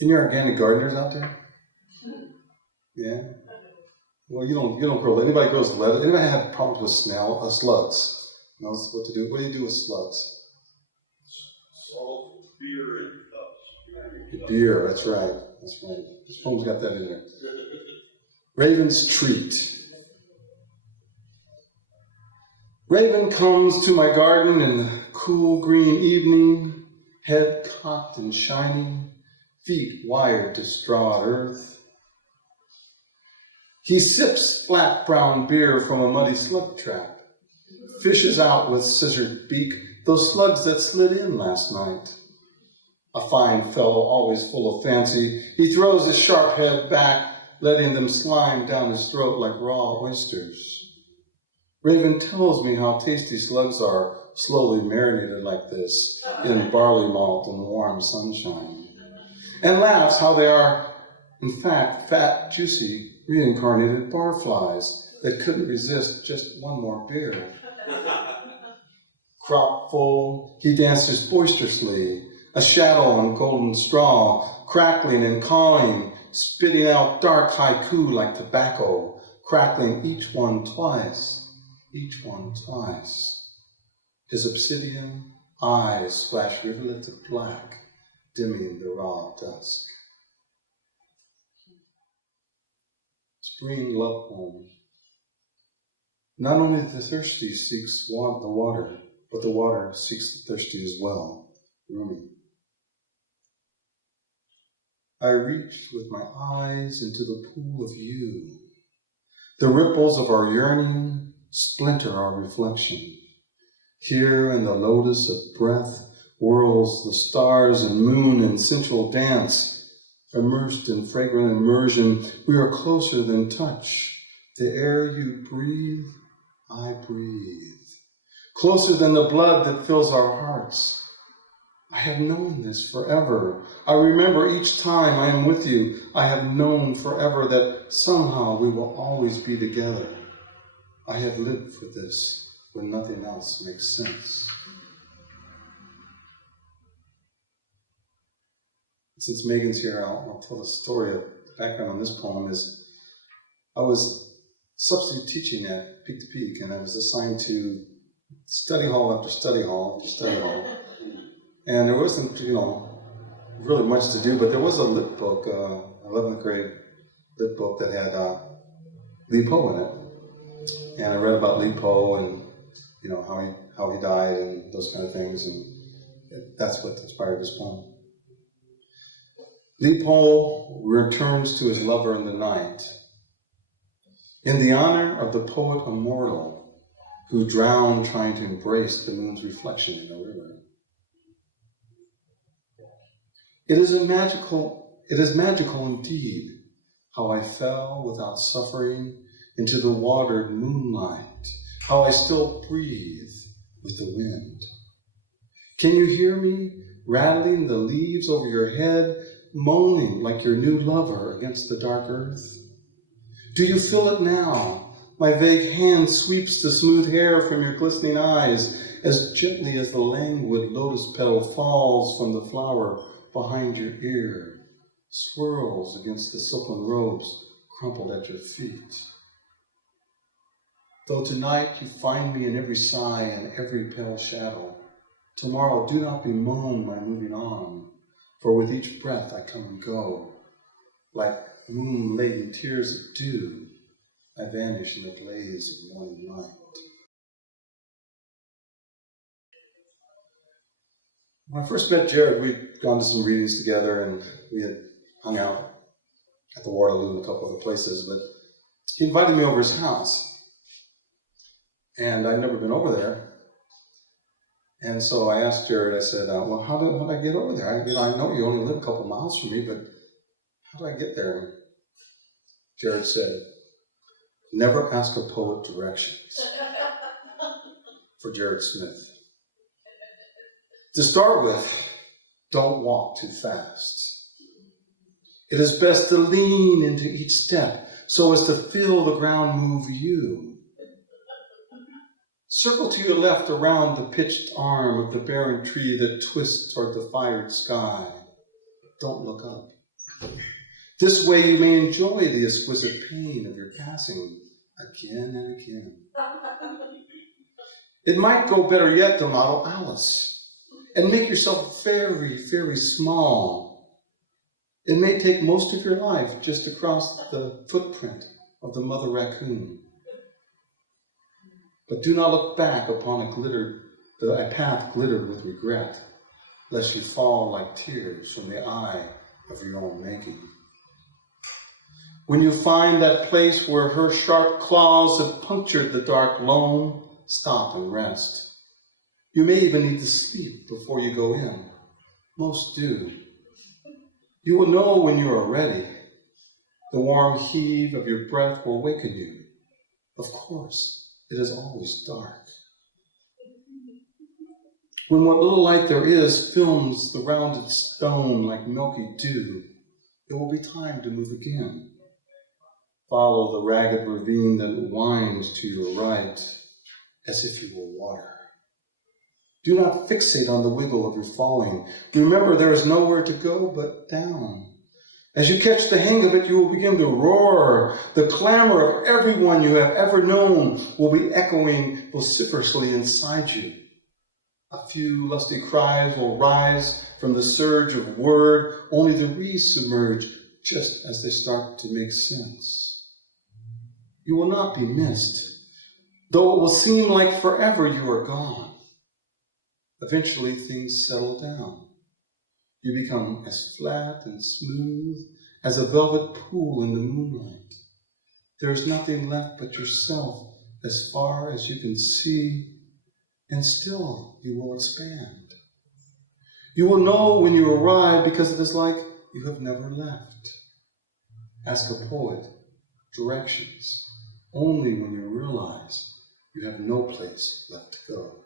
Any organic gardeners out there? Yeah. Well, you don't grow. Anybody grows lettuce? Anybody have problems with slugs? Knows what to do? What do you do with slugs? Salt, beer, and cups. Beer. That's right. That's right. This poem's got that in there. Raven's Treat. Raven comes to my garden in the cool green evening, head cocked and shining, feet wired to strawed earth. He sips flat brown beer from a muddy slug trap, fishes out with scissored beak those slugs that slid in last night. A fine fellow, always full of fancy, he throws his sharp head back, letting them slime down his throat like raw oysters. Raven tells me how tasty slugs are, slowly marinated like this in barley malt and warm sunshine, and laughs how they are, in fact, fat, juicy, reincarnated barflies that couldn't resist just one more beer. Crop full, he dances boisterously, a shadow on golden straw, crackling and cawing, spitting out dark haiku like tobacco, crackling each one twice. His obsidian eyes splash rivulets of black, dimming the raw dusk. Spring love poem. Not only the thirsty seeks the water, but the water seeks the thirsty as well. Rumi. I reach with my eyes into the pool of you. The ripples of our yearning splinter our reflection. Here in the lotus of breath whirls the stars and moon in sensual dance. Immersed in fragrant immersion, we are closer than touch. The air you breathe, I breathe. Closer than the blood that fills our hearts. I have known this forever. I remember each time I am with you, I have known forever that somehow we will always be together. I have lived for this when nothing else makes sense. Since Megan's here, I'll tell the story. The background on this poem is I was substitute teaching at Peak to Peak, and I was assigned to study hall after study hall after study hall. And there wasn't, really much to do, but there was a lit book, 11th grade lit book that had Li Po in it. And I read about Li Po and, how he died and those kind of things, and that's what inspired this poem. Li Po returns to his lover in the night. In the honor of the poet immortal who drowned trying to embrace the moon's reflection in the river. It is magical indeed how I fell without suffering into the watered moonlight, how I still breathe with the wind. Can you hear me rattling the leaves over your head, moaning like your new lover against the dark earth? Do you feel it now? My vague hand sweeps the smooth hair from your glistening eyes as gently as the languid lotus petal falls from the flower behind your ear, swirls against the silken robes crumpled at your feet. Though tonight you find me in every sigh and every pale shadow, tomorrow do not bemoan my moving on, for with each breath I come and go, like moon-laden tears of dew, I vanish in the blaze of morning light. When I first met Jared, we'd gone to some readings together and we had hung out at the Waterloo and a couple other places, but he invited me over his house. And I'd never been over there. And so I asked Jared, I said, well, how did I get over there? I know you only live a couple miles from me, but how did I get there? And Jared said, never ask a poet directions. For Jared Smith. To start with, don't walk too fast. It is best to lean into each step so as to feel the ground move you. Circle to your left around the pitched arm of the barren tree that twists toward the fired sky. Don't look up. This way you may enjoy the exquisite pain of your passing again and again. It might go better yet to model Alice and make yourself very, very small. It may take most of your life just to cross the footprint of the mother raccoon. But do not look back upon a path glittered with regret, lest you fall like tears from the eye of your own making. When you find that place where her sharp claws have punctured the dark loam, stop and rest. You may even need to sleep before you go in. Most do. You will know when you are ready. The warm heave of your breath will waken you. Of course, it is always dark. When what little light there is films the rounded stone like milky dew, it will be time to move again. Follow the ragged ravine that winds to your right, as if you were water. Do not fixate on the wiggle of your falling. Remember, there is nowhere to go but down. As you catch the hang of it, you will begin to roar. The clamor of everyone you have ever known will be echoing vociferously inside you. A few lusty cries will rise from the surge of word, only to re-submerge just as they start to make sense. You will not be missed, though it will seem like forever you are gone. Eventually, things settle down. You become as flat and smooth as a velvet pool in the moonlight. There is nothing left but yourself as far as you can see, and still you will expand. You will know when you arrive because it is like you have never left. Ask a poet directions only when you realize you have no place left to go.